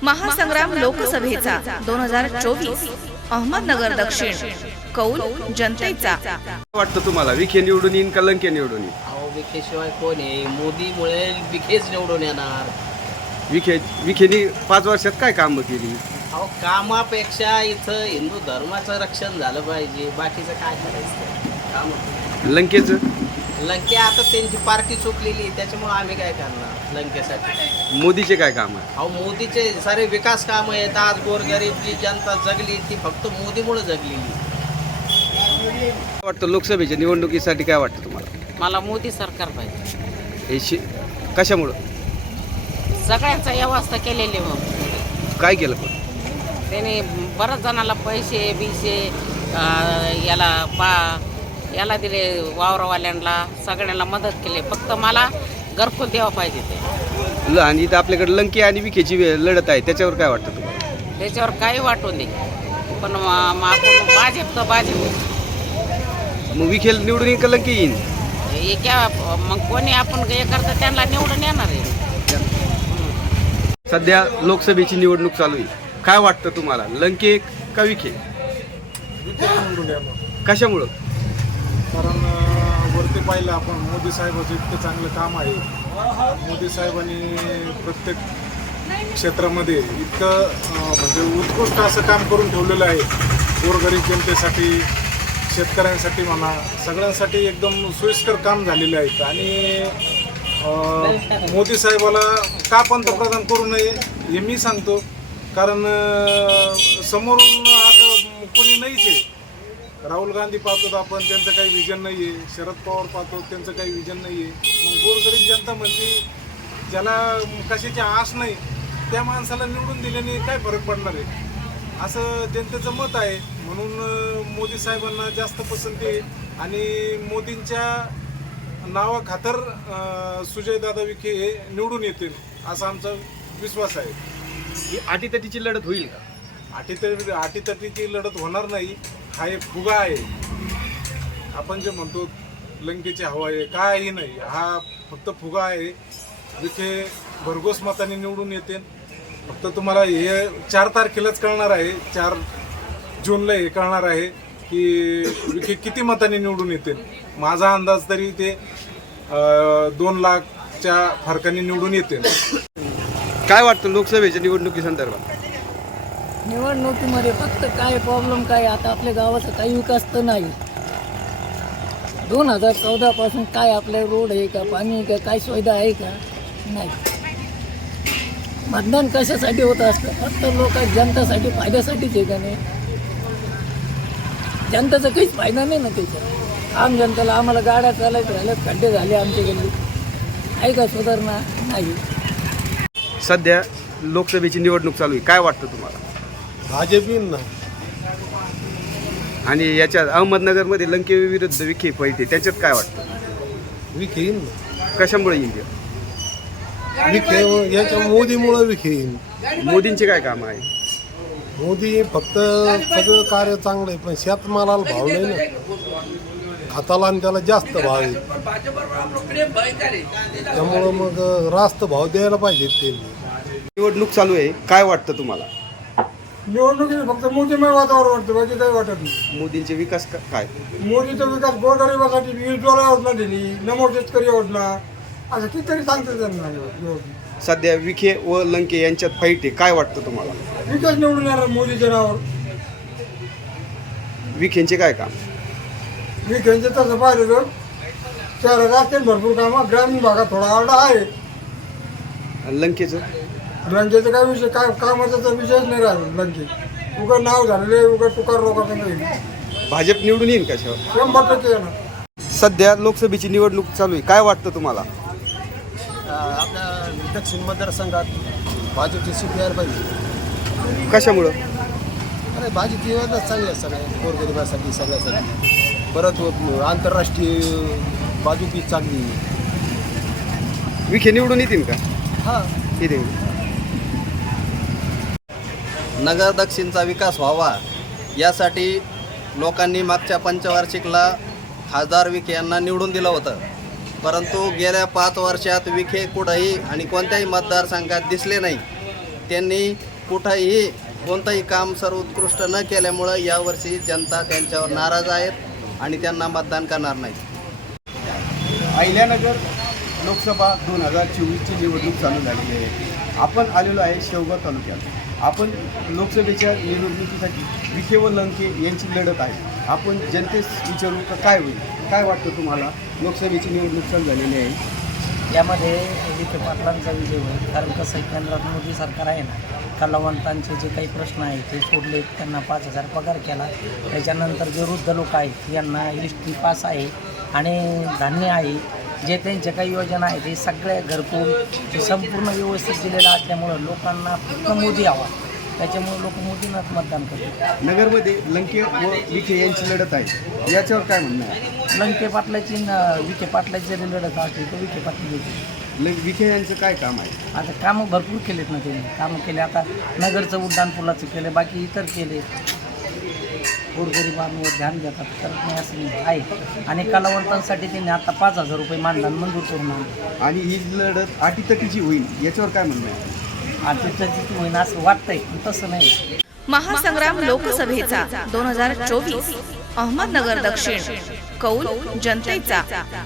महासंग्राम लोकसभेचा 2024 अहमदनगर दक्षिण कौल जनतेचा। वाटतं तुम्हाला विखे निवडून येईन का लंके निवडून येईन? अहो विखेशिवाय कोण आहे? मोदीमुळे विखेच निवडून येणार। विखेनी 5 वर्षात काय कामं केली? अहो कामापेक्षा इथं हिंदू धर्माचं रक्षण झालं पाहिजे, बाकीचं काय करायचं काम। लंकेचं लंके आता त्यांची पार्टी चुकलेली, त्याच्यामुळे आम्ही काय करणार लंकेसाठी। मोदीचे काय काम आहे? अहो मोदीचे सारे विकास काम आहेत। आज गोरगरीब जी जनता जगली ती फक्त मोदीमुळे जगलेली। वाटतं लोकसभेच्या निवडणुकीसाठी काय वाटतं तुम्हाला? मला मोदी सरकार पाहिजे। हे कशामुळं? सगळ्यांचा व्यवस्था केलेली मग काय केलं पण? त्याने बऱ्याच जणाला पैसे बिसे याला दिले, वावरवाल्यांना सगळ्यांना मदत केली। फक्त मला घरकुल द्यावं पाहिजे ते। आणि इथं आपल्याकडे लंके आणि विखेची लढत आहे, त्याच्यावर काय वाटतं तुम्हाला? त्याच्यावर काही वाटून दे, पण आपण भाजप तर भाजप। मग विखे निवडून येईन का लंके येईन? मग कोणी आपण हे करतं त्यांना निवडून येणार आहे। सध्या लोकसभेची निवडणूक चालू आहे, काय वाटतं तुम्हाला लंके का विखे? कशामुळं? कारण वरती पाहिलं आपण मोदी साहेबाचं इतकं चांगलं काम आहे। मोदी साहेबांनी प्रत्येक क्षेत्रामध्ये इतकं म्हणजे उत्कृष्ट असं काम करून ठेवलेलं आहे। गोरगरीब जनतेसाठी, शेतकऱ्यांसाठी म्हणा, सगळ्यांसाठी एकदम सोयीस्कर काम झालेले आहेत। आणि मोदी साहेबाला का पंतप्रधान करू नये हे मी सांगतो, कारण समोरून असं कोणी नाहीच आहे। राहुल गांधी पाहतो आपण, त्यांचं काही विजन नाही आहे। शरद पवार पाहतो, त्यांचं काही विजन नाही आहे। मग गोरगरीब जनता म्हणते ज्याला कशाची आस नाही त्या माणसाला निवडून दिल्याने काय फरक पडणार आहे, असं जनतेचं मत आहे। म्हणून मोदी साहेबांना जास्त पसंती आहे आणि मोदींच्या नावाखातर सुजयदादा विखे हे निवडून येतील असा आमचा विश्वास आहे। ही अटीतटीची लढत होईल का? अटीतटीची लढत होणार नाही। हा एक फुगा आहे। आपण जे म्हणतो लंकेची हवा आहे, काही नाही, हा फक्त फुगा आहे। विखे भरघोस मताने निवडून येते। फक्त तुम्हाला हे 4 तारखेलाच कळणार आहे, 4 जूनला हे कळणार आहे की विखे किती मताने निवडून येते। माझा अंदाज तरी ते 2 लाखच्या फरकाने निवडून येते। काय वाटतं लोकसभेच्या निवडणुकीसंदर्भात? निवडणुकीमध्ये फक्त काय प्रॉब्लेम काय, आता आपल्या गावाचा काही विकास तर नाही। 2014 पासून काय आपल्या रोड आहे का, पाणी आहे का, काय सुविधा आहे का, नाही। मतदान कशासाठी होतं असतं? फक्त लोक जनतासाठी, फायद्यासाठीच आहे का नाही? जनताचा काहीच फायदा नाही ना त्याचा। आम जनतेला आम्हाला गाड्या चालायचं झाल्या, खड्डे झाले आमच्या गल्ली, आहे का सुधारणा? नाही। सध्या लोकसभेची निवडणूक चालू आहे, काय वाटतं तुम्हाला? भाजप येईन ना। आणि याच्यात अहमदनगरमध्ये लंके विरुद्ध विखे पैठे, त्याच्यात काय वाटतं? विखे येईन ना। कशामुळे येईल? विखे याच्या मोदीमुळं विखे येईन। मोदींचे काय काम आहे? मोदी फक्त सगळं कार्य चांगलं आहे, पण शेतमालाला भाव नाही ना, खताला आणि त्याला जास्त भाव आहे। त्यामुळं मग रास्त भाव द्यायला पाहिजे ते। निवडणूक चालू आहे, काय वाटतं तुम्हाला? निवडणुकीत फक्त मोदीमय वातावरण वाटतं, बाकी काही वाटत नाही। मोदींचे विकास काय? मोदीचा विकास गोरगरिबासाठी वीजवाला योजना दिली, नमो शेतकरी योजना, असं कितीतरी सांगतं त्यांना। सध्या विखे व लंके यांच्यात फाईट आहे, काय वाटतं तुम्हाला? विकास निवडून येणार मोदीच्या नावावर। विखेंचे काय काम? विखेंचे तसं पाहिलं तर शहरात असतील भरपूर कामं, ग्रामीण भागात थोडा आरडा आहे। आणि लंकेचं? लंकेचं काय विषय, काय कामाचा तर विषयच नाही राहिला। लंके उगा नाव झालेले, उगा तुकार लोकांना येईल। भाजप निवडून येईल कशावर? 100% येणार। सध्या लोकसभेची निवडणूक चालू आहे, काय वाटतं तुम्हाला? आपल्या दक्षिण मतदारसंघात भाजपची सीट यायला पाहिजे। कशामुळं? अरे भाजपची योजना चांगली आहे सगळ्या गोरगरिबासाठी, सगळ्यासाठी। परत आंतरराष्ट्रीय बाजूकी चांगली। विखे निवडून येतील का? हां येतील। नगर दक्षिणचा विकास व्हावा यासाठी लोकांनी मागच्या पंचवार्षिकला खासदार विखे यांना निवडून दिलं होतं, परंतु गेल्या 5 वर्षात विखे कुठंही आणि कोणत्याही मतदारसंघात दिसले नाही। विखेंनी कुठंही कोणतंही काम सर्वोत्कृष्ट न केल्यामुळं यावर्षी जनता त्यांच्यावर नाराज आहेत आणि त्यांना मतदान करणार नाही. अहिल्यानगर लोकसभा 2024ची निवडणूक चालू झालेली आहे. आपण आलेलो आहे शेवगाव तालुक्यात. आपण लोकसभेच्या निवडणुकीसाठी विखे व लंके यांची लढत आहे. आपण जनतेस विचारू का काय होईल, काय वाटतं तुम्हाला? लोकसभेची निवडणूक चालू झालेली आहे. यामध्ये विखे पाटलांचा विजय होईल. कारण कसं आहे, केंद्रात मोदी सरकार आहे ना, कलावंतांचे जे काही प्रश्न आहेत ते सोडले, त्यांना 5,000 पगार केला. त्याच्यानंतर जे वृद्ध लोक आहेत यांना एसटी पास आहे आणि धान्य आहे. जे त्यांच्या काही योजना आहेत ते सगळ्या घरकुल हे संपूर्ण व्यवस्थित दिलेलं असल्यामुळं लोकांना फक्त मोदी हवा. त्याच्यामुळे लोक मोदींनाच मतदान करतात. नगरमध्ये लंके व विखे यांची लढत आहे, याच्यावर काय म्हणणं आहे? लंके पाटलाची विखे पाटलाची जरी लढत असली तर विखे पाटील येते. विखे यांचं काय काम आहे? आता कामं भरपूर केलेत ना त्यांनी. कामं केले, आता नगरचं उड्डाण पुलाचं केलं, बाकी इतर केले. गोरगरिबांवर ध्यान देतात, करत नाही असं नाही आहे. आणि कलावंतांसाठी त्यांनी आता 5,000 रुपये मानधन मंजूर करून आणलं. आणि ही लढत अटीतटीची होईल, याच्यावर काय म्हणणं आहे? आता त्याची होईन असं वाटतंय, पण तसं नाही. महासंग्राम लोकसभेचा 2024 अहमदनगर दक्षिण कौल जनतेचा.